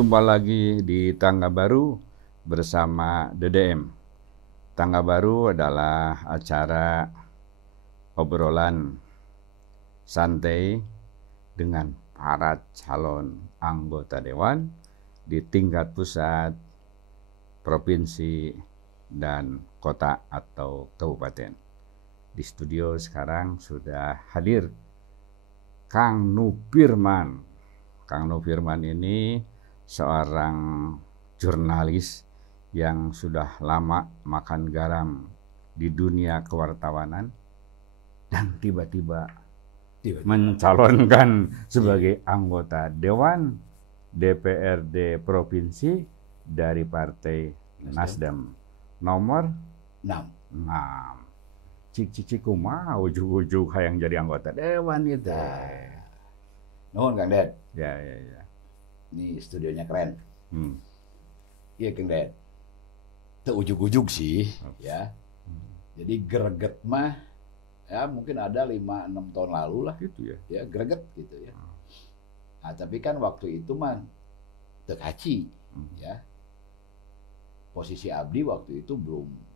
Jumpa lagi di Tangga Baru bersama DDM. Tangga Baru adalah acara obrolan santai dengan para calon anggota dewan di tingkat pusat, provinsi, dan kota atau kabupaten. Di studio sekarang sudah hadir Kang Nupirman. Kang Nupirman ini seorang jurnalis yang sudah lama makan garam di dunia kewartawanan dan tiba-tiba mencalonkan sebagai anggota Dewan DPRD Provinsi dari Partai Nasdem nomor 6. Cik kumaha ujug-ujug hayang jadi anggota Dewan gitu. Nuhun Kang Ded. Ya. Ini studionya keren. Iya Kang Ded. Teu ujug-ujug sih, ya. Jadi greget mah ya mungkin ada 5-6 tahun lalu lah Gitu ya. Ya greget gitu ya. Nah, tapi kan waktu itu mah teu kaci ya. Posisi abdi waktu itu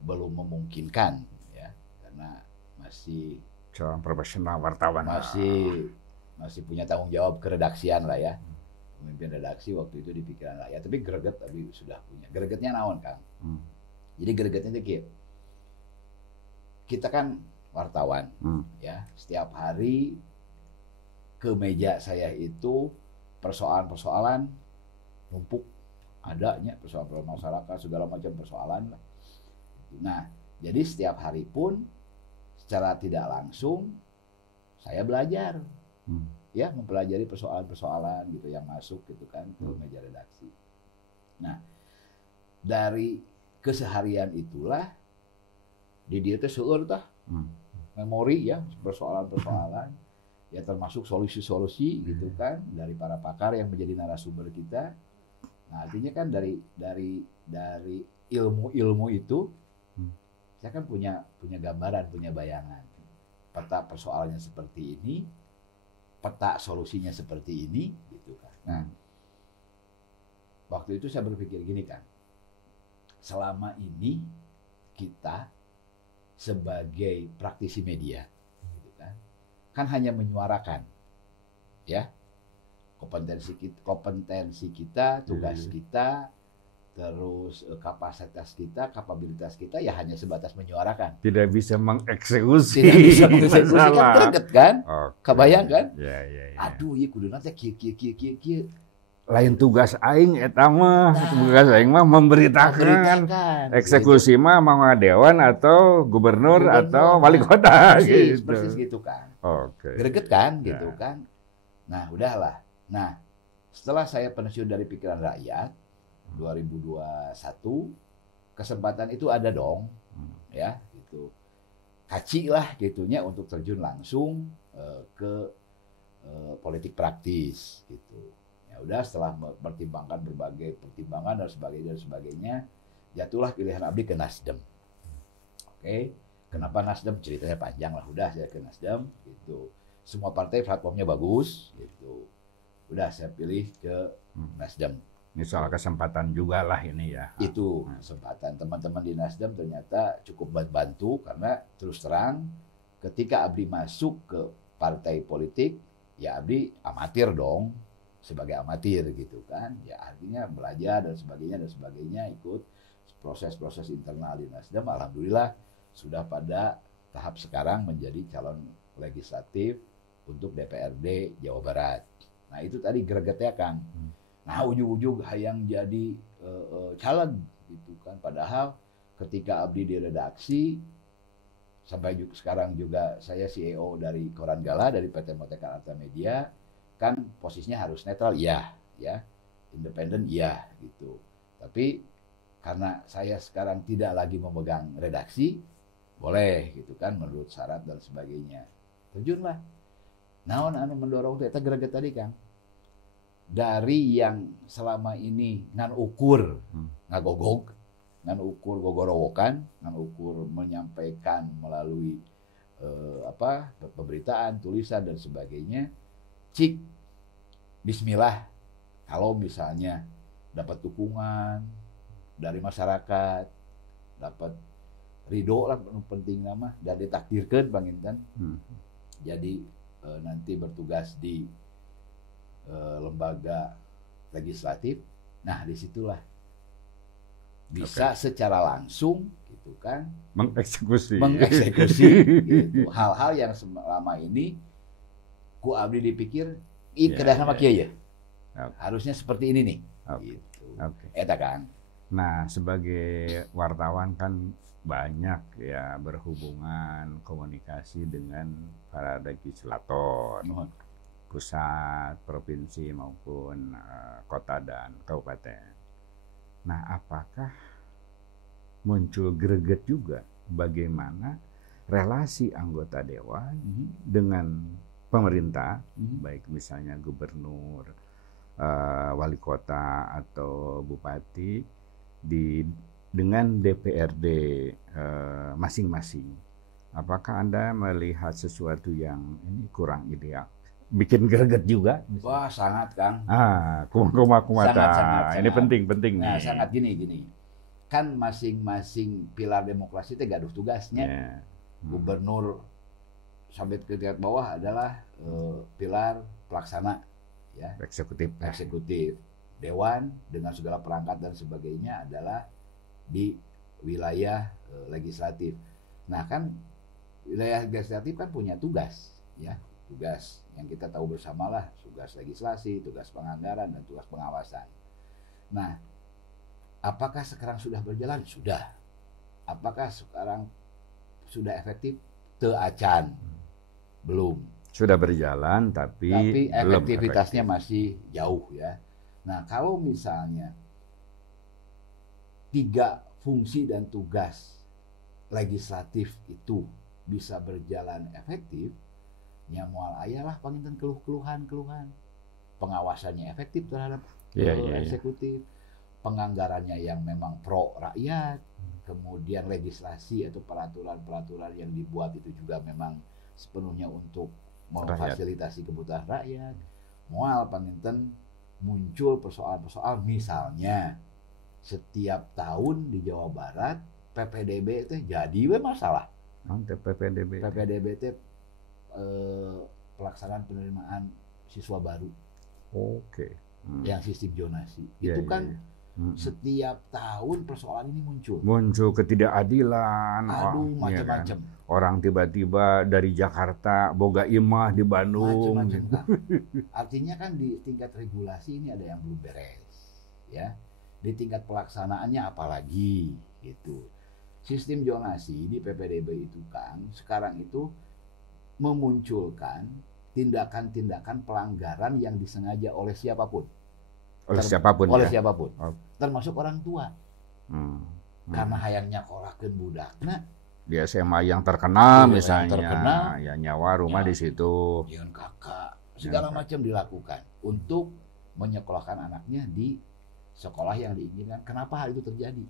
belum memungkinkan ya, karena masih Seorang profesional wartawan. masih punya tanggung jawab keredaksian lah ya. Pemimpin redaksi waktu itu di pikiran rakyat, tapi greget tapi sudah punya. Gregetnya naon, Kang? Jadi gregetnya itu kita kan wartawan ya, setiap hari ke meja saya itu persoalan-persoalan numpuk, adanya persoalan masyarakat, segala macam persoalan lah. Nah, jadi setiap hari pun secara tidak langsung saya belajar ya, mempelajari persoalan-persoalan gitu yang masuk gitu kan ke meja redaksi. Nah, dari keseharian itulah di dia teh seueur tah memori ya, persoalan-persoalan ya, termasuk solusi-solusi gitu kan dari para pakar yang menjadi narasumber kita. Nah, artinya kan dari ilmu-ilmu itu saya kan punya gambaran, punya bayangan. Peta persoalannya seperti ini, peta solusinya seperti ini gitu kan. Nah, waktu itu saya berpikir gini kan, selama ini kita sebagai praktisi media gitu kan hanya menyuarakan ya kompetensi kita, tugas kita, terus kapasitas kita, kapabilitas kita ya hanya sebatas menyuarakan. Tidak bisa mengeksekusi. Tidak bisa mengeksekusi kan, greget kan? Okay. Kebayang kan? Ya. Aduh, ieu kuduna teh kieu. Lain tugas aing eta mah, tugas aing mah memberitakan. Eksekusi mah mau dewan atau gubernur atau wali kota gitu. Persis gitu kan. Oke. Greget kan gitu kan. Nah, udahlah. Nah, setelah saya pensiun dari pikiran rakyat 2021, kesempatan itu ada dong ya gitu. Kaci lah gitunya untuk terjun langsung ke politik praktis gitu. Ya udah, setelah mempertimbangkan berbagai pertimbangan dan sebagainya, jatuhlah pilihan abdi ke Nasdem. Oke. Kenapa Nasdem? Ceritanya panjang lah, udah saya ke Nasdem gitu. Semua partai platformnya bagus gitu. Udah saya pilih ke Nasdem. Ini soal kesempatan juga lah ini ya. Itu kesempatan. Teman-teman di Nasdem ternyata cukup membantu, karena terus terang ketika abdi masuk ke partai politik, ya abdi amatir dong, sebagai amatir gitu kan. Ya artinya belajar dan sebagainya, ikut proses-proses internal di Nasdem. Alhamdulillah sudah pada tahap sekarang menjadi calon legislatif untuk DPRD Jawa Barat. Nah, itu tadi gregetnya Kang. Nah, ujug-ujug hayang jadi caleg gitu kan. Padahal ketika abdi di redaksi, sampai sekarang juga saya CEO dari Koran Gala, dari PT Motekan Arta Media, kan posisinya harus netral ya, independen ya gitu. Tapi karena saya sekarang tidak lagi memegang redaksi, boleh gitu kan menurut syarat dan sebagainya. Terjunlah. Naon anu mendorong eta greget tadi Kang. Dari yang selama ini ngan ukur ngagogog, ngan ukur gogorowokan, ngan ukur menyampaikan melalui pemberitaan, tulisan dan sebagainya. Cik, bismillah, kalau misalnya dapat dukungan dari masyarakat, dapat ridho lah penting nama, dan ditakdirkan Bang Intan. Jadi nanti bertugas di lembaga legislatif. Nah, disitulah bisa secara langsung gitu kan mengeksekusi gitu. Hal-hal yang selama ini ku abdi dipikir kedah nama kieu ya. Harusnya seperti ini nih. Gitu. Eta kan. Nah, sebagai wartawan kan banyak ya berhubungan komunikasi dengan para legislator pusat, provinsi maupun kota dan kabupaten. Nah, apakah muncul greget juga bagaimana relasi anggota dewan dengan pemerintah, baik misalnya gubernur, wali kota atau bupati dengan DPRD masing-masing? Apakah Anda melihat sesuatu yang ini kurang ideal? Bikin greget juga? Wah, sangat Kang. Sangat. Ini penting Nah, nih. sangat gini. Kan masing-masing pilar demokrasi itu gaduh tugasnya. Gubernur sampai ke tingkat bawah adalah pilar pelaksana, ya. Eksekutif. Dewan dengan segala perangkat dan sebagainya adalah di wilayah legislatif. Nah, kan wilayah legislatif kan punya tugas, ya. Tugas yang kita tahu bersamalah, tugas legislasi, tugas penganggaran, dan tugas pengawasan. Nah, apakah sekarang sudah berjalan? Sudah. Apakah sekarang sudah efektif? Teu acan. Belum. Sudah berjalan tapi efektivitasnya masih jauh, ya. Nah, kalau misalnya 3 fungsi dan tugas legislatif itu bisa berjalan efektif, ya moal aya lah panginten keluhan. Pengawasannya efektif terhadap eksekutif, penganggarannya yang memang pro rakyat, kemudian legislasi atau peraturan-peraturan yang dibuat itu juga memang sepenuhnya untuk memfasilitasi kebutuhan rakyat. Moal panginten muncul persoalan-persoalan, misalnya setiap tahun di Jawa Barat PPDB itu jadi masalah. PPDB itu pelaksanaan penerimaan siswa baru. Yang sistem zonasi. Itu kan setiap tahun persoalan ini muncul ketidakadilan. Macam-macam. Orang tiba-tiba dari Jakarta boga imah di Bandung. Macam-macam. Artinya kan di tingkat regulasi ini ada yang belum beres, ya. Di tingkat pelaksanaannya apalagi gitu. Sistem zonasi di PPDB itu kan sekarang itu memunculkan tindakan-tindakan pelanggaran yang disengaja oleh siapapun. Siapapun. Termasuk orang tua. Karena hayang nyakolahkeun budakna di SMA yang terkenal misalnya, ya nyawa rumah di situ. Jeung kakak, segala macam dilakukan untuk menyekolahkan anaknya di sekolah yang diinginkan. Kenapa hal itu terjadi?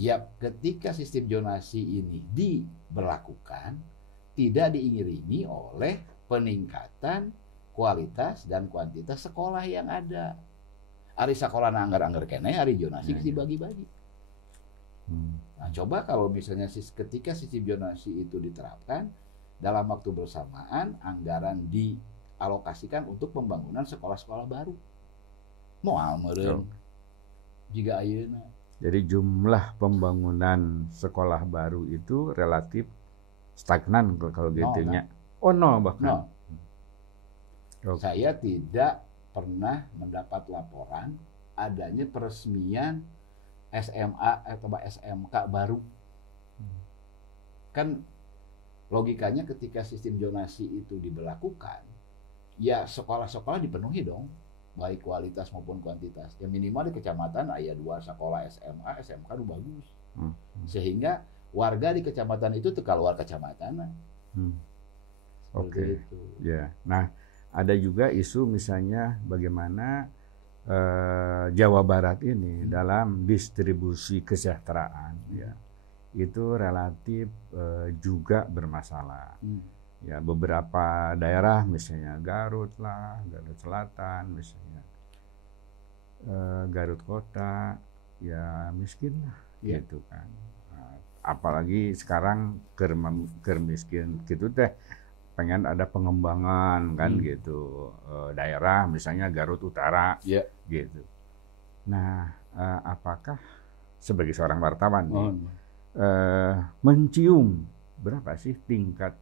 Ya, ketika sistem zonasi ini diberlakukan, tidak diiringi oleh peningkatan kualitas dan kuantitas sekolah yang ada. Ari sekolah anggar-anggar kene, ari zonasi dibagi-bagi. Nah, coba kalau misalnya ketika sistem zonasi itu diterapkan, dalam waktu bersamaan anggaran dialokasikan untuk pembangunan sekolah-sekolah baru. Moal meureun jiga ayeuna. Jadi jumlah pembangunan sekolah baru itu relatif stagnan kalau gitunya. Bahkan. Saya tidak pernah mendapat laporan adanya peresmian SMA atau SMK baru. Kan logikanya ketika sistem zonasi itu diberlakukan, ya sekolah-sekolah dipenuhi dong, baik kualitas maupun kuantitas. Ya minimal di kecamatan ada 2 sekolah SMA, SMK itu bagus. Sehingga warga di kecamatan itu keluar kecamatan. Itu. Ya. Nah, ada juga isu misalnya bagaimana Jawa Barat ini dalam distribusi kesejahteraan, ya, itu relatif juga bermasalah. Ya, beberapa daerah misalnya Garut Selatan misalnya, Garut Kota ya miskin lah Iya. gitu kan. Apalagi sekarang ker miskin gitu teh pengen ada pengembangan kan gitu. Daerah misalnya Garut Utara Iya. gitu. Nah, apakah sebagai seorang wartawan nih mencium berapa sih tingkat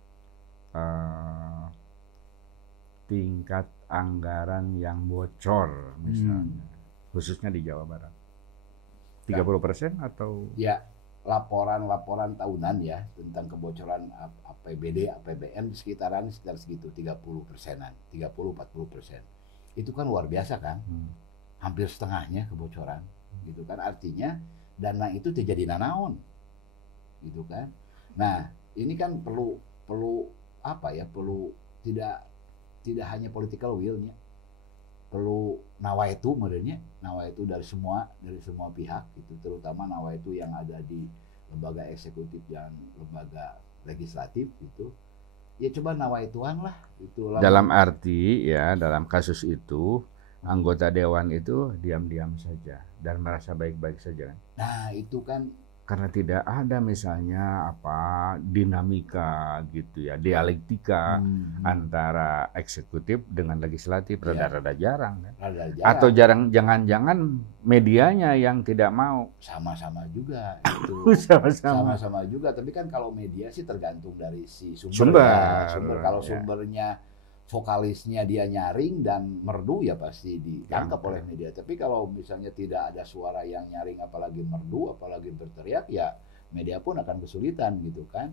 anggaran yang bocor misalnya, khususnya di Jawa Barat? 30% atau? Ya, laporan-laporan tahunan ya tentang kebocoran APBD, APBN sekitar segitu 30%-an, 30-40%. Itu kan luar biasa kan? Hampir setengahnya kebocoran, gitu kan? Artinya dana itu terjadi nanaon, gitu kan? Nah, ini kan perlu apa ya? Perlu tidak hanya political will-nya, perlu nawaitu modelnya, nawaitu dari semua pihak gitu, terutama nawaitu yang ada di lembaga eksekutif dan lembaga legislatif gitu. Ya coba nawaituan lah itu. Dalam arti ya, dalam kasus itu anggota dewan itu diam-diam saja dan merasa baik-baik saja. Nah, itu kan karena tidak ada misalnya dinamika gitu ya, dialektika antara eksekutif dengan legislatif, rada-rada jarang kan. Atau jangan-jangan medianya yang tidak mau. Sama-sama juga itu. Sama-sama juga, tapi kan kalau media sih tergantung dari si sumber. Kalau sumbernya vokalisnya dia nyaring dan merdu ya pasti ditangkap oleh media. Tapi kalau misalnya tidak ada suara yang nyaring, apalagi merdu, apalagi berteriak, ya media pun akan kesulitan gitu kan.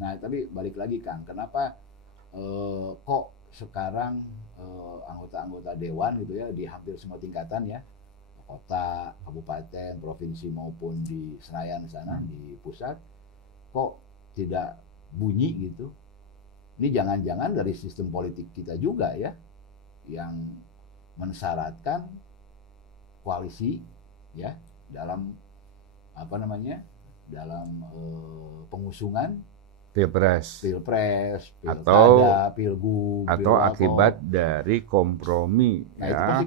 Nah, tapi balik lagi Kang, kenapa kok sekarang anggota-anggota dewan gitu ya di hampir semua tingkatan ya, kota, kabupaten, provinsi maupun di Senayan sana di pusat, kok tidak bunyi gitu? Ini jangan-jangan dari sistem politik kita juga ya, yang mensyaratkan koalisi ya dalam dalam pengusungan pilpres, pilkada, pilgub, atau akibat dari kompromi. Nah, itu pasti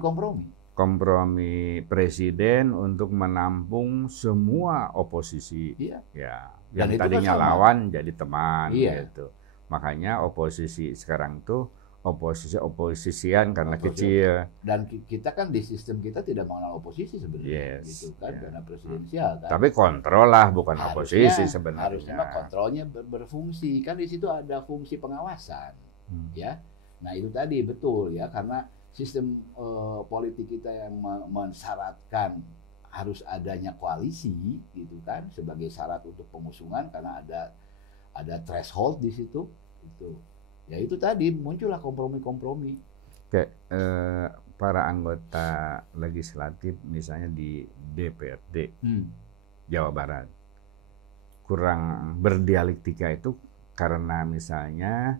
kompromi presiden untuk menampung semua oposisi. Iya. Ya, yang tadinya lawan jadi teman gitu. Makanya oposisi sekarang tuh oposisian karena kecil. Dan kita kan di sistem kita tidak mengenal oposisi sebenarnya, gitu kan, karena presidensial kan. Tapi kontrol lah, bukan oposisi sebenarnya. Harusnya kontrolnya berfungsi, kan di situ ada fungsi pengawasan, ya. Nah itu tadi betul ya, karena sistem politik kita yang mensyaratkan harus adanya koalisi, gitu kan, sebagai syarat untuk pengusungan, karena ada threshold di situ, itu. Ya itu tadi muncullah kompromi-kompromi. Oke, para anggota legislatif misalnya di DPRD Jawa Barat kurang berdialektika itu karena misalnya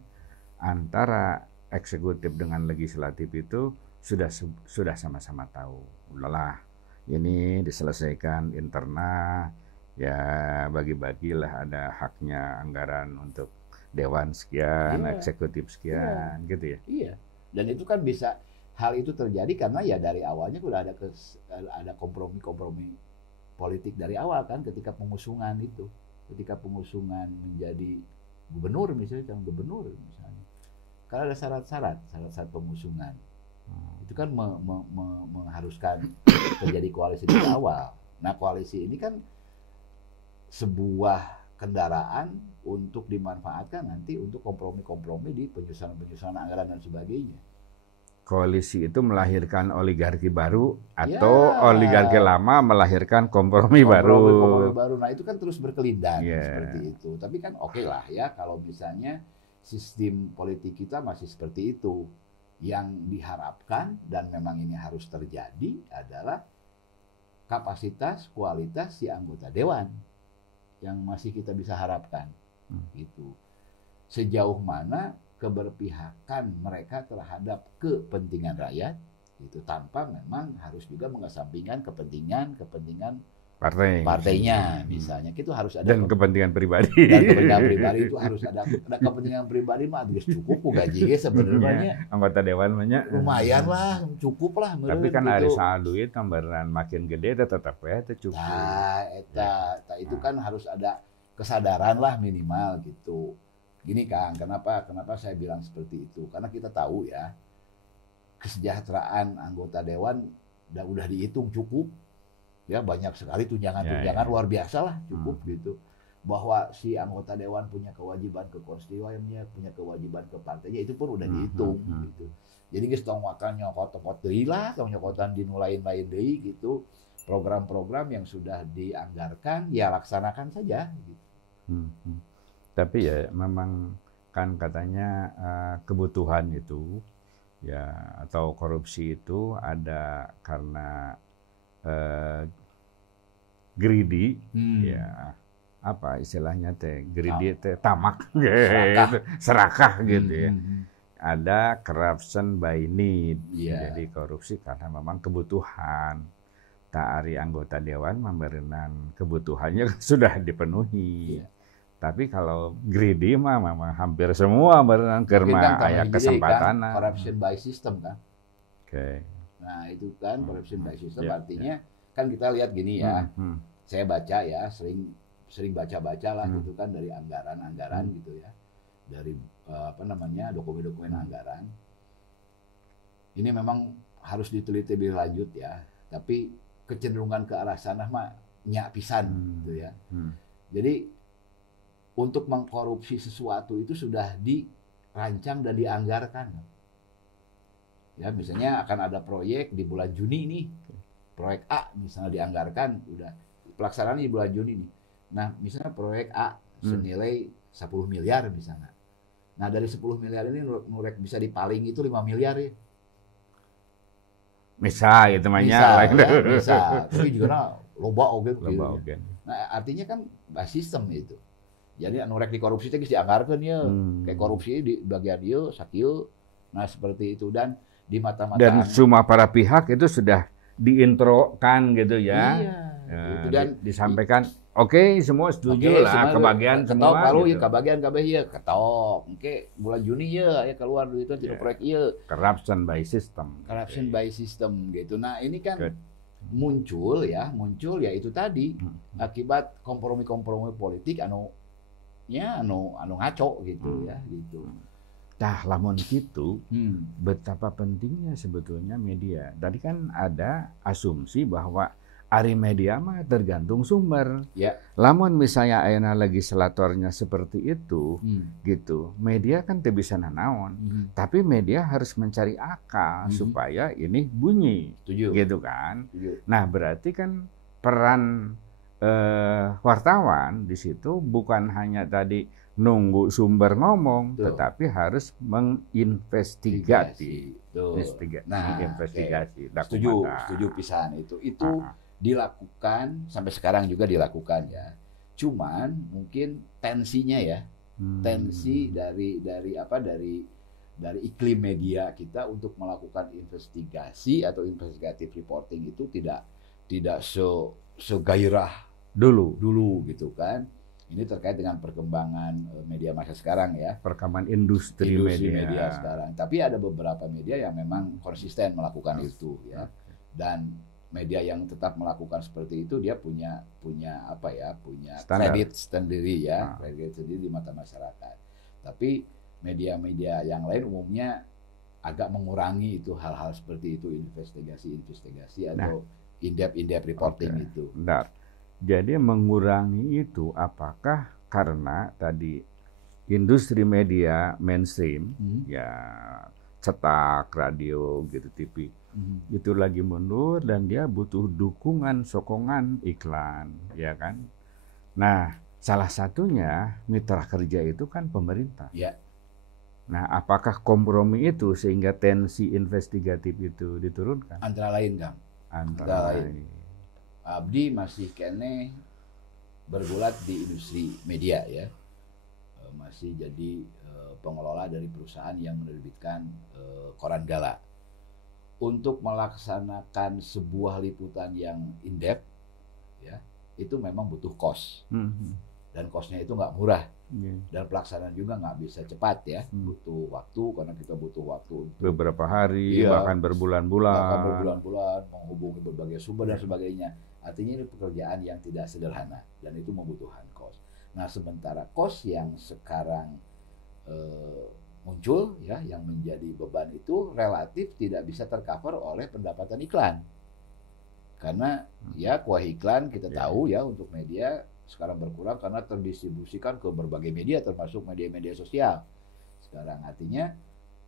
antara eksekutif dengan legislatif itu sudah sama-sama tahu, udahlah ini diselesaikan internal ya, bagi-bagilah ada haknya anggaran untuk dewan sekian, eksekutif sekian, gitu ya. Iya. Dan itu kan bisa, hal itu terjadi karena ya dari awalnya sudah ada kompromi-kompromi politik dari awal kan, ketika pengusungan itu, ketika pengusungan menjadi gubernur misalnya, calon gubernur misalnya, kalau ada syarat pengusungan, itu kan mengharuskan terjadi koalisi dari awal. Nah koalisi ini kan sebuah kendaraan untuk dimanfaatkan nanti untuk kompromi-kompromi di penyusunan anggaran dan sebagainya. Koalisi itu melahirkan oligarki baru atau oligarki lama melahirkan kompromi baru. Nah itu kan terus berkelindan seperti itu. Tapi kan oke lah ya kalau misalnya sistem politik kita masih seperti itu. Yang diharapkan dan memang ini harus terjadi adalah kapasitas, kualitas si anggota dewan yang masih kita bisa harapkan, gitu. Sejauh mana keberpihakan mereka terhadap kepentingan rakyat, itu tanpa memang harus juga mengesampingkan kepentingan partainya misalnya, itu harus ada dan kepentingan pribadi. Dan kepentingan pribadi itu harus ada kepentingan pribadi mah harus cukup gajinya sebenarnya. Anggota dewan banyak. Lumayan lah, cukup lah. Tapi kan ada soal duit tambahan makin gede tetap ya itu cukup. Itu kan harus ada kesadaran lah minimal gitu. Gini Kang, kenapa saya bilang seperti itu? Karena kita tahu ya, kesejahteraan anggota dewan udah dihitung cukup. Ya banyak sekali tunjangan-tunjangan luar biasa lah, cukup gitu. Bahwa si anggota dewan punya kewajiban ke konstituennya, punya kewajiban ke partainya, itu pun udah dihitung gitu. Jadi geus tong makan nyokot-nyokot deui lah, tong nyokotan di lain-lain deui gitu. Program-program yang sudah dianggarkan ya laksanakan saja gitu. Tapi ya memang kan katanya kebutuhan itu ya atau korupsi itu ada karena greedy, ya apa istilahnya greedy tamak, serakah gitu ya. Ada corruption by need, jadi korupsi karena memang kebutuhan. Ari anggota dewan memberikan kebutuhannya sudah dipenuhi. Tapi kalau greedy mah memang hampir semua berenang karena ada kesempatan. Kan, corruption by system kan. Nah itu kan corruption by system artinya kan kita lihat gini ya, saya baca ya, sering baca-baca lah gitu kan dari anggaran-anggaran gitu ya, dari dokumen-dokumen anggaran. Ini memang harus diteliti lebih lanjut ya, tapi kecenderungan ke arah sana mah nyak pisan gitu ya. Jadi untuk mengkorupsi sesuatu itu sudah dirancang dan dianggarkan. Ya misalnya akan ada proyek di bulan Juni nih. Proyek A misalnya dianggarkan, udah pelaksanaan di bulan Juni nih. Nah, misalnya proyek A senilai 10 miliar misalnya. Nah, dari 10 miliar ini nurek bisa dipaling itu 5 miliar ya. Misal itu namanya. Bisa. Tapi juga loba oge. Nah, artinya kan sistem itu. Jadi nurek dikorupsi itu dianggarkan ya. Kayak korupsi di bagian dia, sakieu. Nah, seperti itu dan di mata-mata dan semua para pihak itu sudah diintrokan gitu ya. Iya. Itu dan disampaikan oke, semua setuju lah kebagian semua. Kalau gitu. Ya kebagian kabeh ieu ketok. Oke, bulan Juni ya keluar duit itu proyek ieu. Corruption by system. Corruption by system gitu. Nah, ini kan muncul ya itu tadi akibat kompromi-kompromi politik anu ngaco gitu ya gitu. Nah, lamun gitu, betapa pentingnya sebetulnya media. Tadi kan ada asumsi bahwa ari media mah tergantung sumber. Ya. Lamun misalnya ayeuna legislatornya seperti itu, gitu, media kan teu bisa nanaon. Tapi media harus mencari akal supaya ini bunyi, gitu kan. Nah, berarti kan peran wartawan di situ bukan hanya tadi nunggu sumber ngomong, tetapi harus menginvestigasi. Investigasi. Setuju pisan itu. Itu dilakukan sampai sekarang juga dilakukan ya. Cuman mungkin tensinya ya, tensi dari iklim media kita untuk melakukan investigasi atau investigative reporting itu tidak segairah dulu gitu kan. Ini terkait dengan perkembangan media masa sekarang ya. Perkembangan industri media sekarang. Tapi ada beberapa media yang memang konsisten melakukan itu ya. Dan media yang tetap melakukan seperti itu dia punya kredit sendiri ya, kredit sendiri di mata masyarakat. Tapi media-media yang lain umumnya agak mengurangi itu hal-hal seperti itu, investigasi atau in-depth reporting itu. Benar. Jadi mengurangi itu apakah karena tadi industri media mainstream ya cetak, radio gitu, TV itu lagi mundur dan dia butuh dukungan, sokongan iklan, ya kan? Nah, salah satunya mitra kerja itu kan pemerintah. Ya. Nah, apakah kompromi itu sehingga tensi investigatif itu diturunkan? Antara lain, Kang. Antara lain. Abdi masih kene bergulat di industri media ya, masih jadi pengelola dari perusahaan yang menerbitkan koran gala. Untuk melaksanakan sebuah liputan yang in-depth ya, itu memang butuh kos. Dan kosnya itu nggak murah. Dan pelaksanaan juga nggak bisa cepat ya, butuh waktu karena kita butuh waktu untuk beberapa hari, bahkan berbulan-bulan, menghubungi berbagai sumber dan sebagainya. Artinya ini pekerjaan yang tidak sederhana dan itu membutuhkan kos. Nah, sementara kos yang sekarang muncul ya, yang menjadi beban itu relatif tidak bisa tercover oleh pendapatan iklan. Karena ya kuah iklan kita tahu ya untuk media sekarang berkurang karena terdistribusikan ke berbagai media termasuk media-media sosial. Sekarang artinya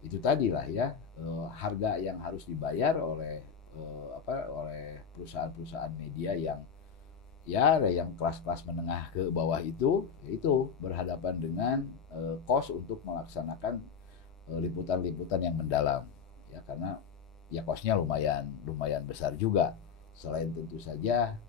itu tadilah ya harga yang harus dibayar oleh oleh perusahaan-perusahaan media yang ya yang kelas-kelas menengah ke bawah itu, yaitu berhadapan dengan kos untuk melaksanakan liputan-liputan yang mendalam ya, karena ya kosnya lumayan besar juga. Selain tentu saja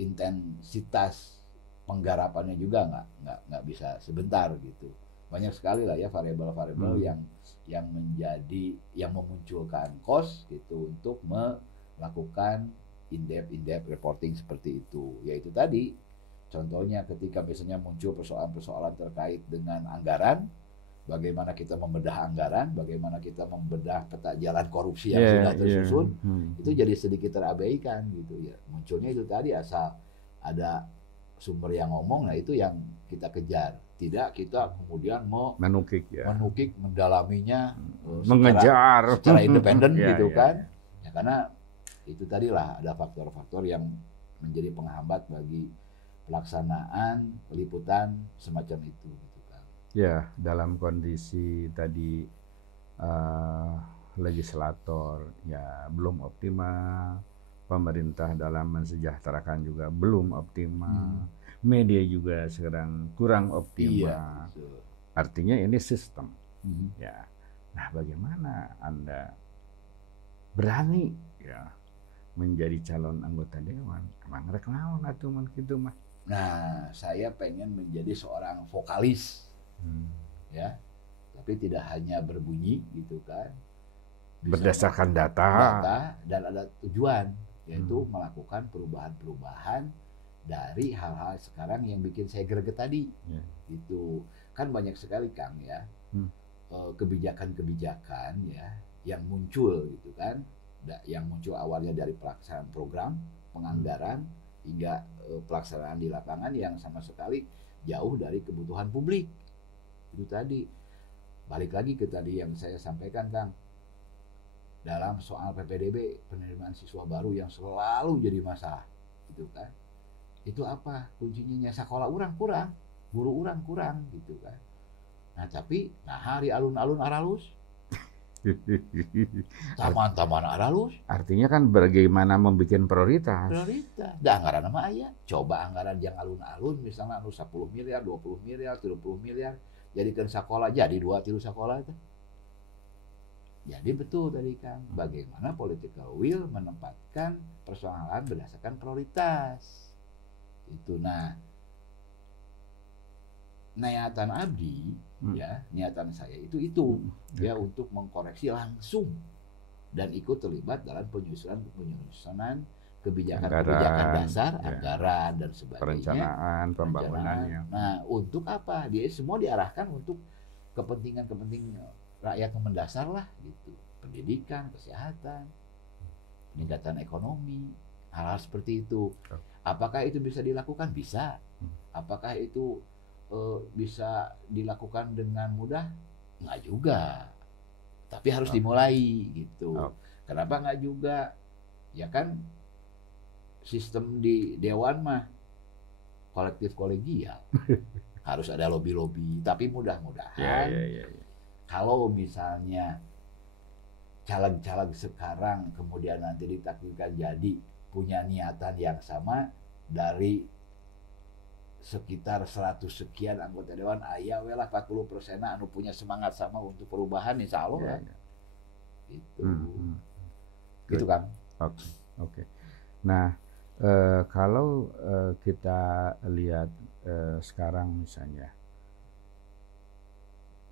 intensitas penggarapannya juga nggak bisa sebentar gitu. Banyak sekali lah ya variabel-variabel yang memunculkan kos gitu untuk melakukan in-depth reporting seperti itu. Yaitu tadi contohnya ketika biasanya muncul persoalan-persoalan terkait dengan anggaran, bagaimana kita membedah anggaran, bagaimana kita membedah peta jalan korupsi yang sudah tersusun, itu jadi sedikit terabaikan gitu ya. Munculnya itu tadi asal ada sumber yang ngomong, nah itu yang kita kejar. Tidak kita kemudian menukik, mendalaminya, mengejar secara independen gitu kan. Ya, karena itu tadilah ada faktor-faktor yang menjadi penghambat bagi pelaksanaan liputan semacam itu. Ya, dalam kondisi tadi legislator ya belum optimal, pemerintah dalam mensejahterakan juga belum optimal, media juga sekarang kurang optimal. Artinya ini sistem. Ya. Nah, bagaimana Anda berani ya menjadi calon anggota dewan? Emang rek naon atuh mun kitu mah? Nah, saya pengen menjadi seorang vokalis. Ya, tapi tidak hanya berbunyi gitu kan, berdasarkan data dan ada tujuan, yaitu melakukan perubahan-perubahan dari hal-hal sekarang yang bikin saya greget tadi. Itu kan banyak sekali Kang ya, kebijakan-kebijakan ya yang muncul gitu kan, yang muncul awalnya dari pelaksanaan program penganggaran hingga pelaksanaan di lapangan yang sama sekali jauh dari kebutuhan publik. Itu tadi, balik lagi ke tadi yang saya sampaikan Kang, dalam soal PPDB, penerimaan siswa baru yang selalu jadi masalah gitu kan. Itu apa kuncinya? Sekolah orang kurang, guru orang kurang gitu kan. Nah tapi hari alun-alun aralus, taman-taman aralus, artinya kan bagaimana membuat prioritas. Da anggaran nama aya, coba anggaran yang alun-alun misalnya 10 miliar, 20 miliar, 30 miliar jadikan sekolah, jadi 2-3 sekolah itu. Jadi betul tadi Kang, bagaimana political will menempatkan persoalan berdasarkan prioritas. Itu niatan abdi ya, niatan saya itu ya untuk mengkoreksi langsung dan ikut terlibat dalam penyusunan kebijakan dasar, anggaran dan sebagainya, perencanaan pembangunannya. Nah, untuk apa? Dia semua diarahkan untuk kepentingan rakyat yang mendasar lah gitu. Pendidikan, kesehatan, peningkatan ekonomi, hal-hal seperti itu. Apakah itu bisa dilakukan? Bisa. Apakah itu bisa dilakukan dengan mudah? Nggak juga. Tapi harus dimulai gitu. Kenapa nggak juga? Ya kan sistem di dewan mah kolektif kolegial. Harus ada lobby-lobby, tapi mudah-mudahan kalau misalnya caleg-caleg sekarang kemudian nanti ditakdirkan jadi punya niatan yang sama, dari sekitar 100 sekian anggota dewan aya we lah 40% anu punya semangat sama untuk perubahan, insya Allah itu gitu kan. Oke. Nah, kalau kita lihat sekarang misalnya,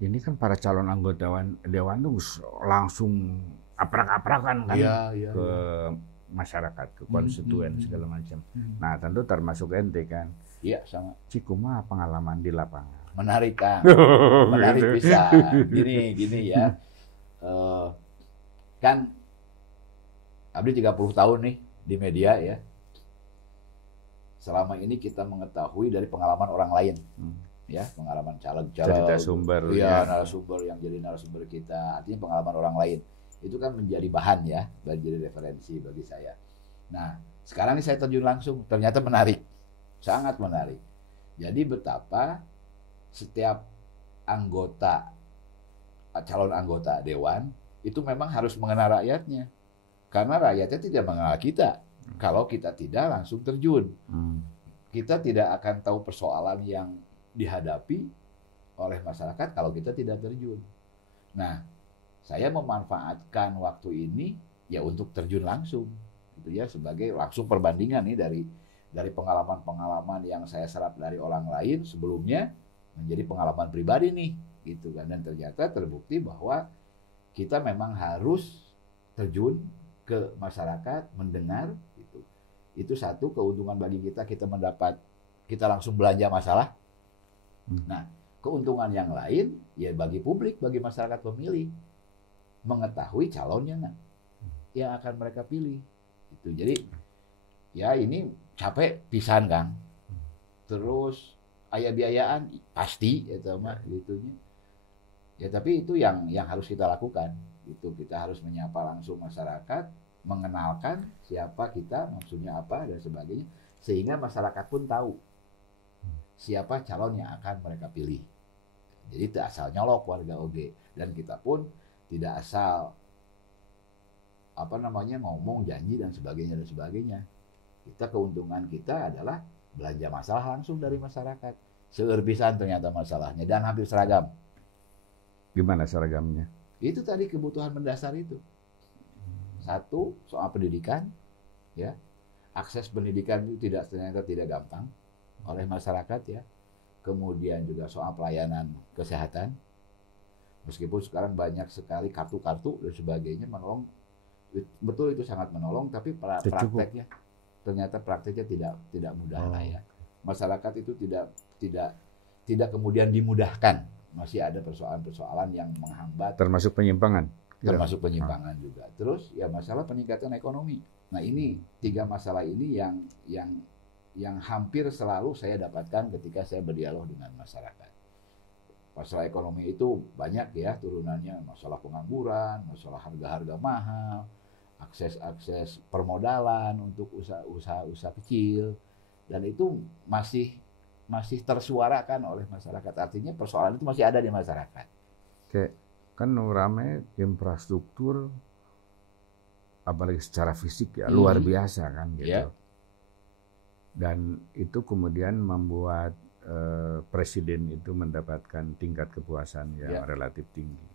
ini kan para calon anggota dewan tuh langsung aprak-aprakan kan ke masyarakat, ke konstituen segala macam. Nah, tentu termasuk ente kan. Iya, sama. Cikuma pengalaman di lapangan. Menarik kan, menarik bisa. Gini ya, kan Abdi 30 tahun nih di media ya. Selama ini kita mengetahui dari pengalaman orang lain, ya, pengalaman caleg-caleg, cerita sumber, ya, narasumber yang jadi narasumber kita, artinya pengalaman orang lain itu kan menjadi bahan ya, menjadi referensi bagi saya. Nah, sekarang ini saya terjun langsung, ternyata menarik, sangat menarik. Jadi betapa setiap anggota, calon anggota dewan itu memang harus mengenal rakyatnya, karena rakyatnya tidak mengenal kita. Kalau kita tidak langsung terjun, kita tidak akan tahu persoalan yang dihadapi oleh masyarakat kalau kita tidak terjun. Nah, saya memanfaatkan waktu ini ya untuk terjun langsung, gitu ya, sebagai langsung perbandingan nih dari pengalaman-pengalaman yang saya serap dari orang lain sebelumnya menjadi pengalaman pribadi nih, gitu kan. Dan ternyata terbukti bahwa kita memang harus terjun ke masyarakat, mendengar. Itu satu keuntungan bagi kita kita langsung belanja masalah. Nah, keuntungan yang lain ya bagi publik, bagi masyarakat pemilih, mengetahui calonnya yang akan mereka pilih. Itu jadi ya ini capek pisan Kang. Terus aya biayaan pasti eta mah gitunya. Ya tapi itu yang harus kita lakukan. Itu kita harus menyapa langsung masyarakat, mengenalkan siapa kita, maksudnya apa, dan sebagainya, sehingga masyarakat pun tahu siapa calon yang akan mereka pilih. Jadi tidak asal nyolok warga OG, dan kita pun tidak asal ngomong janji dan sebagainya. Keuntungan kita adalah belanja masalah langsung dari masyarakat. Seueur pisan ternyata masalahnya dan hampir seragam. Gimana seragamnya? Itu tadi kebutuhan mendasar itu. Satu, soal pendidikan, ya, akses pendidikan itu ternyata tidak gampang oleh masyarakat ya. Kemudian juga soal pelayanan kesehatan, meskipun sekarang banyak sekali kartu-kartu dan sebagainya menolong, betul itu sangat menolong, tapi prakteknya ternyata tidak mudah lah ya. Masyarakat itu tidak kemudian dimudahkan, masih ada persoalan-persoalan yang menghambat. Termasuk penyimpangan. Termasuk penyimpangan juga. Terus ya masalah peningkatan ekonomi. Nah ini 3 masalah ini yang hampir selalu saya dapatkan ketika saya berdialog dengan masyarakat. Masalah ekonomi itu banyak ya turunannya, masalah pengangguran, masalah harga-harga mahal, akses permodalan untuk usaha kecil, dan itu masih tersuarakan oleh masyarakat. Artinya persoalan itu masih ada di masyarakat. Oke. Kan rame infrastruktur, apalagi secara fisik ya, luar biasa kan gitu. Yeah. Dan itu kemudian membuat presiden itu mendapatkan tingkat kepuasan yang relatif tinggi.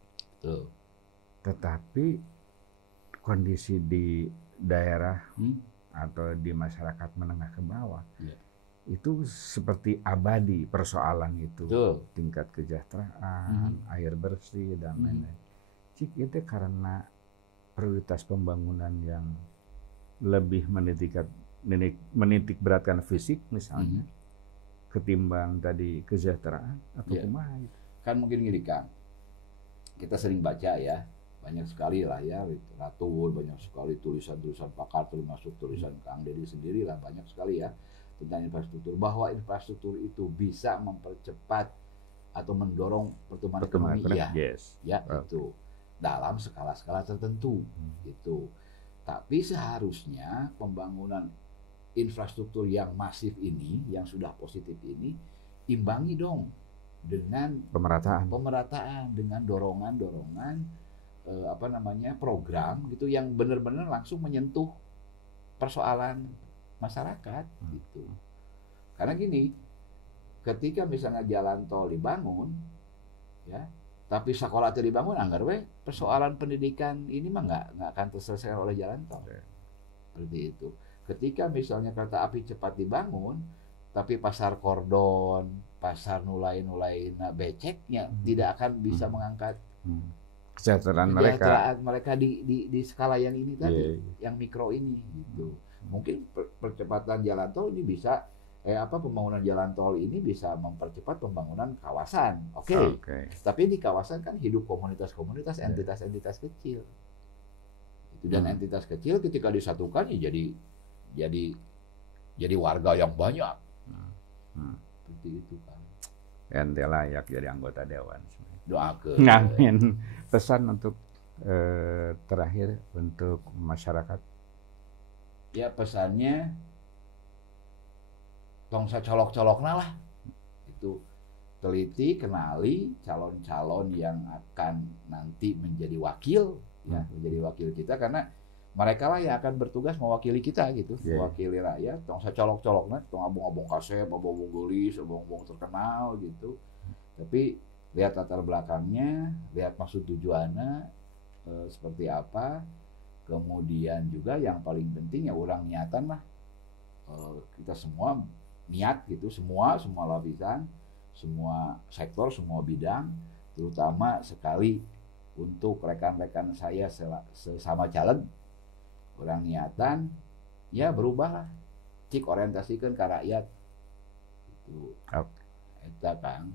Tetapi kondisi di daerah atau di masyarakat menengah ke bawah, itu seperti abadi persoalan itu. Tingkat kesejahteraan, air bersih, dan lain-lain. Cik, itu karena prioritas pembangunan yang lebih menitik beratkan fisik misalnya, ketimbang tadi kesejahteraan atau kumaha gitu. Kan mungkin gini Kang, kita sering baca ya, banyak sekali lah ya literatur, banyak sekali tulisan-tulisan pakar, termasuk tulisan Kang Deddy sendiri lah, banyak sekali ya tentang infrastruktur, bahwa infrastruktur itu bisa mempercepat atau mendorong pertumbuhan ekonomi itu dalam skala-skala tertentu gitu. Tapi seharusnya pembangunan infrastruktur yang masif ini, yang sudah positif ini, imbangi dong dengan pemerataan dengan dorongan program gitu yang benar-benar langsung menyentuh persoalan masyarakat gitu. Karena gini, ketika misalnya jalan tol dibangun ya, tapi sekolah itu dibangun, anggar we persoalan pendidikan ini mah nggak akan terselesaikan oleh jalan tol. Seperti itu. Ketika misalnya kereta api cepat dibangun, tapi pasar kordon, pasar nulai beceknya tidak akan bisa mengangkat kesejahteraan mereka di skala yang ini tadi, yang mikro ini gitu. Mungkin percepatan jalan tol ini bisa pembangunan jalan tol ini bisa mempercepat pembangunan kawasan. Oke. Tapi di kawasan kan hidup komunitas-komunitas, entitas-entitas kecil. Dan entitas kecil ketika disatukan ya jadi warga yang banyak. Seperti itu kan. Ente layak jadi anggota dewan. Doakan. Amin. Pesan untuk terakhir untuk masyarakat. Ya pesannya tong colok-colokna lah. Itu teliti, kenali calon-calon yang akan nanti menjadi wakil, menjadi wakil kita, karena mereka lah yang akan bertugas mewakili kita gitu, mewakili rakyat. Tong colok-colokna, tong abong-abong kasep, abong-abong gelis, abong-abong terkenal gitu. Tapi lihat latar belakangnya, lihat maksud tujuannya seperti apa. Kemudian juga yang paling penting ya orang niatan lah. Kita semua niat gitu, semua lapisan, semua sektor, semua bidang, terutama sekali untuk rekan-rekan saya sesama caleg, orang niatan ya berubah lah, cik orientasikan ke rakyat itu. Eta Kang,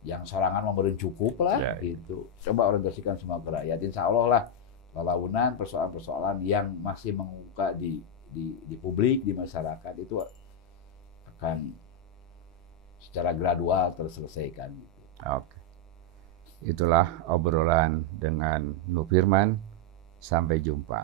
yang sorangan memberi cukup lah gitu. Coba orientasikan semua ke rakyat, insya Allah lah lalaunan persoalan-persoalan yang masih mengemuka di publik, di masyarakat itu akan secara gradual terselesaikan. Oke. Itulah obrolan dengan Nu Firman. Sampai jumpa.